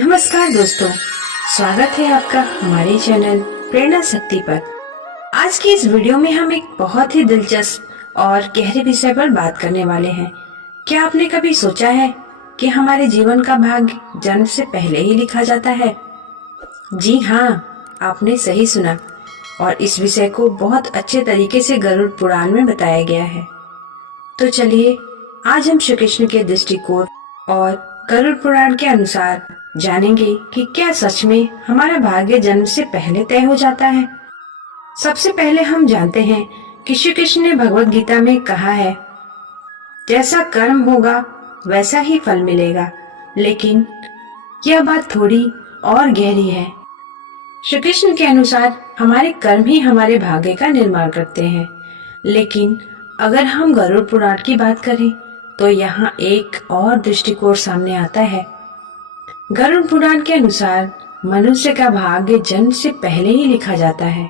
नमस्कार दोस्तों, स्वागत है आपका हमारे चैनल प्रेरणा शक्ति पर। आज की इस वीडियो में हम एक बहुत ही दिलचस्प और गहरे विषय पर बात करने वाले हैं। क्या आपने कभी सोचा है कि हमारे जीवन का भाग्य जन्म से पहले ही लिखा जाता है? जी हाँ, आपने सही सुना। और इस विषय को बहुत अच्छे तरीके से गरुड़ पुराण में बताया गया है। तो चलिए आज हम श्री कृष्ण के दृष्टिकोण और गरुड़ पुराण के अनुसार जानेंगे कि क्या सच में हमारा भाग्य जन्म से पहले तय हो जाता है। सबसे पहले हम जानते हैं कि श्री कृष्ण ने भगवत गीता में कहा है, जैसा कर्म होगा वैसा ही फल मिलेगा। लेकिन यह बात थोड़ी और गहरी है। श्री कृष्ण के अनुसार हमारे कर्म ही हमारे भाग्य का निर्माण करते हैं। लेकिन अगर हम गरुड़ पुराण की बात करें तो यहाँ एक और दृष्टिकोण सामने आता है। गरुड़ पुराण के अनुसार मनुष्य का भाग्य जन्म से पहले ही लिखा जाता है।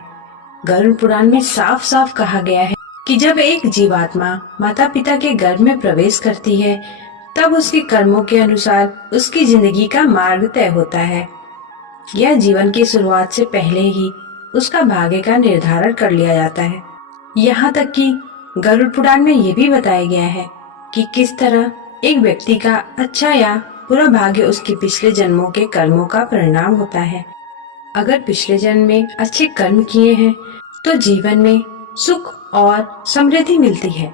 गरुड़ पुराण में साफ साफ कहा गया है कि जब एक जीवात्मा माता पिता के गर्भ में प्रवेश करती है तब उसके कर्मों के अनुसार उसकी जिंदगी का मार्ग तय होता है। यह जीवन की शुरुआत से पहले ही उसका भाग्य का निर्धारण कर लिया जाता है। यहाँ तक कि गरुड़ पुराण में ये भी बताया गया है कि किस तरह एक व्यक्ति का अच्छा या बुरा भाग्य उसके पिछले जन्मों के कर्मों का परिणाम होता है। अगर पिछले जन्म में अच्छे कर्म किए हैं तो जीवन में सुख और समृद्धि मिलती है,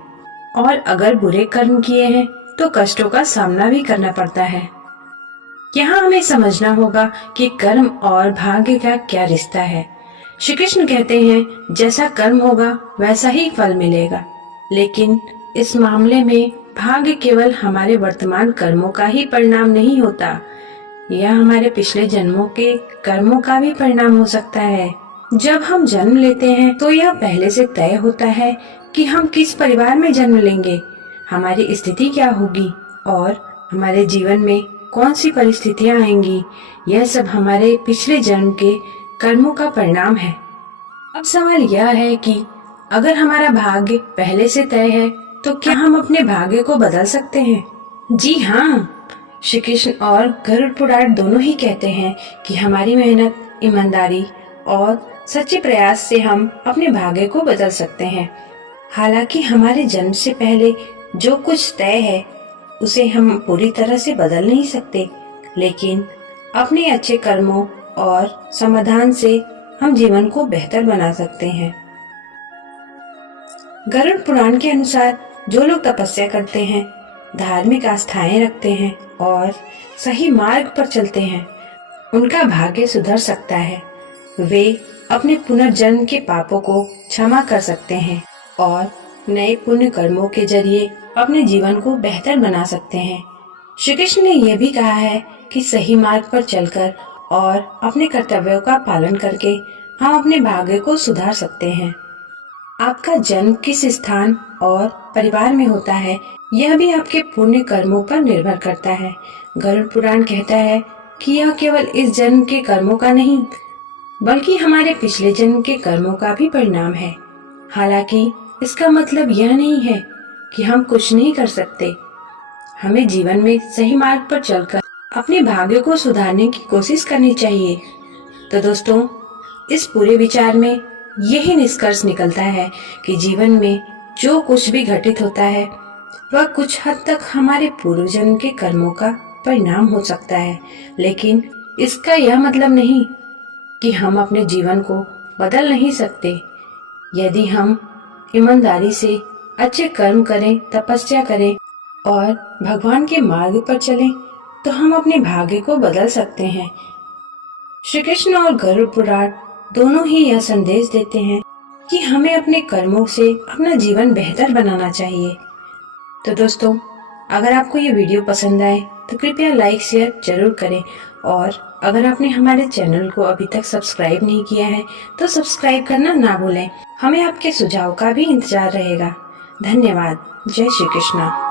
और अगर बुरे कर्म किए हैं तो कष्टों का सामना भी करना पड़ता है। यहाँ हमें समझना होगा कि कर्म और भाग्य का क्या रिश्ता है। श्री कृष्ण कहते हैं, जैसा कर्म होगा वैसा ही फल मिलेगा। लेकिन इस मामले में भाग्य केवल हमारे वर्तमान कर्मों का ही परिणाम नहीं होता, यह हमारे पिछले जन्मों के कर्मों का भी परिणाम हो सकता है। जब हम जन्म लेते हैं तो यह पहले से तय होता है कि हम किस परिवार में जन्म लेंगे, हमारी स्थिति क्या होगी और हमारे जीवन में कौन सी परिस्थितियां आएंगी। यह सब हमारे पिछले जन्म के कर्मों का परिणाम है। अब सवाल यह है कि अगर हमारा भाग्य पहले से तय है तो क्या हम अपने भाग्य को बदल सकते हैं? जी हाँ, श्री कृष्ण और गरुड़ पुराण दोनों ही कहते हैं कि हमारी मेहनत, ईमानदारी और सच्चे प्रयास से हम अपने भाग्य को बदल सकते हैं। हालांकि हमारे जन्म से पहले जो कुछ तय है उसे हम पूरी तरह से बदल नहीं सकते, लेकिन अपने अच्छे कर्मों और समाधान से हम जीवन को बेहतर बना सकते हैं। गरुड़ पुराण के अनुसार जो लोग तपस्या करते हैं, धार्मिक आस्थाएं रखते हैं और सही मार्ग पर चलते हैं, उनका भाग्य सुधर सकता है। वे अपने पुनर्जन्म के पापों को क्षमा कर सकते हैं और नए पुण्य कर्मों के जरिए अपने जीवन को बेहतर बना सकते हैं। श्री कृष्ण ने यह भी कहा है कि सही मार्ग पर चलकर और अपने कर्तव्यों का पालन करके हम अपने भाग्य को सुधार सकते हैं। आपका जन्म किस स्थान और परिवार में होता है, यह भी आपके पुण्य कर्मों पर निर्भर करता है। गरुड़ पुराण कहता है कि यह केवल इस जन्म के कर्मों का नहीं, बल्कि हमारे पिछले जन्म के कर्मों का भी परिणाम है। हालांकि इसका मतलब यह नहीं है कि हम कुछ नहीं कर सकते। हमें जीवन में सही मार्ग पर चलकर अपने भाग्य को सुधारने की कोशिश करनी चाहिए। तो दोस्तों, इस पूरे विचार में यही निष्कर्ष निकलता है कि जीवन में जो कुछ भी घटित होता है वह कुछ हद तक हमारे पूर्व जन्म के कर्मों का परिणाम हो सकता है, लेकिन इसका यह मतलब नहीं कि हम अपने जीवन को बदल नहीं सकते। यदि हम ईमानदारी से अच्छे कर्म करें, तपस्या करें और भगवान के मार्ग पर चलें तो हम अपने भाग्य को बदल सकते हैं। श्री कृष्ण और गरुड़ पुराण दोनों ही यह संदेश देते हैं कि हमें अपने कर्मों से अपना जीवन बेहतर बनाना चाहिए। तो दोस्तों, अगर आपको ये वीडियो पसंद आए तो कृपया लाइक शेयर जरूर करें, और अगर आपने हमारे चैनल को अभी तक सब्सक्राइब नहीं किया है तो सब्सक्राइब करना ना भूलें। हमें आपके सुझाव का भी इंतजार रहेगा। धन्यवाद। जय श्री कृष्ण।